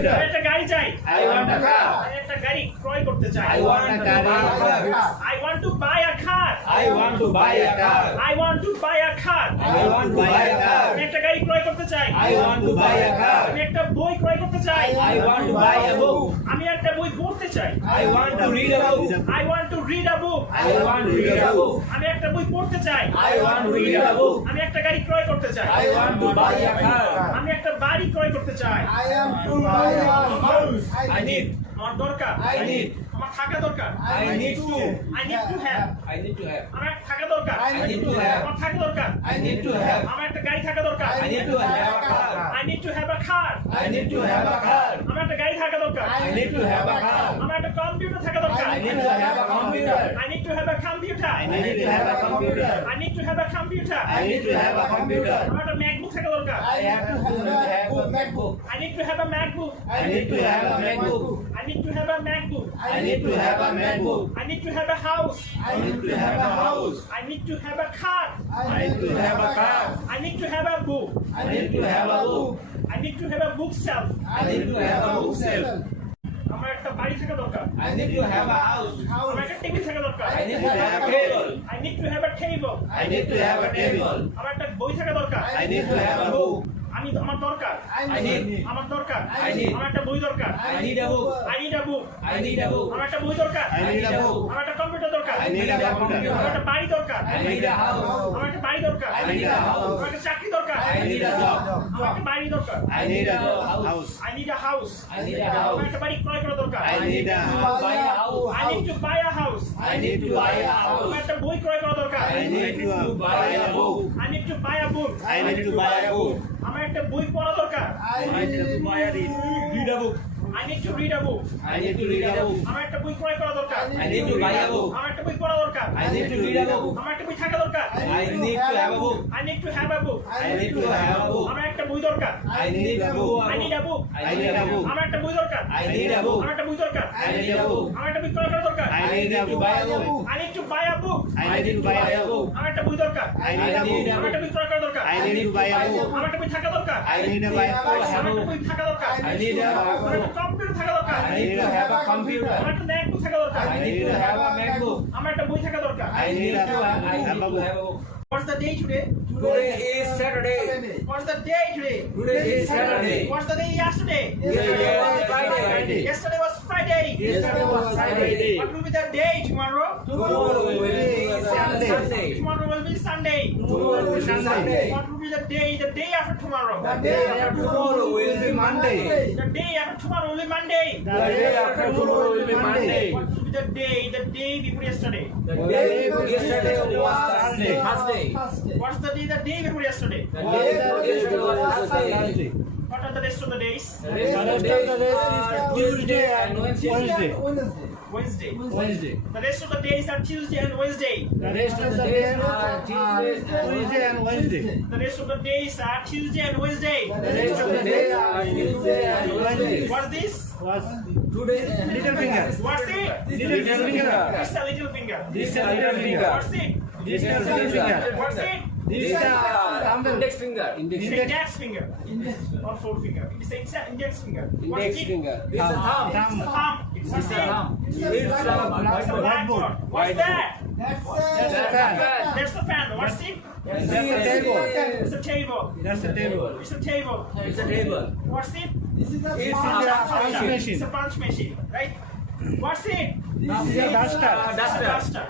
computer. একটা গাড়ি চাই। I want a car. আমি একটা গাড়ি ক্রয় করতে চাই। I want a car. I want to buy a car. I want to buy a car. I want to buy a car. I want to buy a car. আমি একটা গাড়ি ক্রয় করতে চাই। I want to buy a car. আমি একটা বই ক্রয় করতে চাই। I want to buy a book. আমি একটা বই পড়তে চাই। I want to read a book. I want to read a book. I want to read a book. আমি একটা বই পড়তে চাই। I want to read a book. আমি একটা গাড়ি ক্রয় করতে চাই। I want to buy a car. আমি একটা বাড়ি ক্রয় করতে চাই। I am to buy a house. I need. আমার দরকার। I need. আমার থাকা দরকার। I need to. I need to have. I need to have. আমার থাকা দরকার। I need to have. আমার থাকা দরকার। I need to have. আমার একটা গাড়ি থাকা দরকার। I need to have a car. I need to have a car. I need to have a car. আমার একটা গাড়ি থাকা দরকার। I need to have a car. আমার একটা কম্পিউটার থাকা দরকার। I need to have a computer. I need to have a computer. I need to have a computer. I need to have a computer. I need to have a computer. আমার একটা MacBook থাকা দরকার। I have to have a MacBook. I need to have a MacBook. I need to have a MacBook. I need to have a MacBook. I need to have a MacBook. I need to have a house. I need to have a house. I need to have a car. I need to have a car. I need to have a book. I need to have a book. I need to have a bookshelf. I need to have a bookshelf. আমার একটা বাড়ি থাকা দরকার। I need to have a house. আমার একটা table থাকা দরকার। I need to have a table. I need to have a table. I need to have a table. আমার একটা বই থাকা দরকার। I need to have a book. আমার দরকার। I need. আমার দরকার। I need. আমার একটা বই দরকার। I need a book. I need a book. I need a book. আমার একটা বই দরকার। I need a book. আমার একটা কম্পিউটার দরকার। I need a computer. আমার একটা বাড়ি দরকার। I need a house. আমার একটা বাড়ি দরকার। I need a house. আমার একটা চাকরি দরকার। I need a job. আমার একটা বাড়ি দরকার। I need a house. I need a house. I need a আমার house. একটা বাড়ি ক্রয় করা দরকার। I need to buy a house. I need to buy a house. I need to buy a আমার house. একটা বই ক্রয় করা দরকার। I need to buy a book. I need to buy a book. I need to buy a book. আমার একটা বই পড়া দরকার। I need to buy a read a book. I need to read a book. I need to read a book. আমার একটা বই ক্রয় করা দরকার। I need to buy a book. আমার একটা বই পড়া দরকার। I need to read a book. আমার একটা বই থাকা দরকার। I need to have a book. I need to have a book. I need to have a book. আমার একটা বই দরকার। I need a book. I need a book. I need a book. আমার একটা বই দরকার। I need a book. আমার একটা বই দরকার। I need a book. আমার একটা বই ক্রয় করা দরকার। I need to buy a book. I need to buy a book. I need to buy a book. আমার একটা বই দরকার। I need a book. আমার একটা বই ক্রয় করা দরকার। I need to buy a book. আমার একটা বই থাকা দরকার। I need to buy a আমার একটা book. বই থাকা দরকার। I need a আমার book. একটা কম্পিউটার থাকা দরকার। I need to have a computer. আমার একটা MacBook থাকা দরকার। I need to have a MacBook. আমার একটা বই থাকা দরকার। I need to have a book. What's the day today? Today is Saturday. What's the day today? Today is Saturday. What's the day yesterday? Yesterday was Friday. Yesterday was Friday. Yesterday was Friday. What will be the day tomorrow? Tomorrow will be Sunday. Tomorrow will be Sunday. Tomorrow will be Sunday. What will be the day after tomorrow? The day after tomorrow will be Monday. The day after tomorrow will be Monday. The day after tomorrow will be Monday. What will be the day before yesterday? The day before yesterday was Thursday. What's the day before yesterday? The day before yesterday was Thursday. What are the rest of the days? The rest of the days are Tuesday and Wednesday. Wednesday. The rest of the days are Tuesday and Wednesday. The rest of the days are Tuesday and Wednesday. The rest of the days are Tuesday and Wednesday. The rest of the days are Tuesday and Wednesday. What's this? Today, little finger. What's it? Little finger. It's a little finger. This is a little finger. What's it? This is a little finger. What's it? This is a index finger. It's an index finger. Not forefinger. It's an index finger. What's it? finger. This is a thumb. It's a thumb. What's it? It's a Blackboard. What's that? That's fan. That's the fan. What's it? That's a table. It's a table. That's a table. It's a table. It's a table. What's it? This is a It's small a punch machine. It's a punch machine, right? What's it? This is a duster. It's a duster.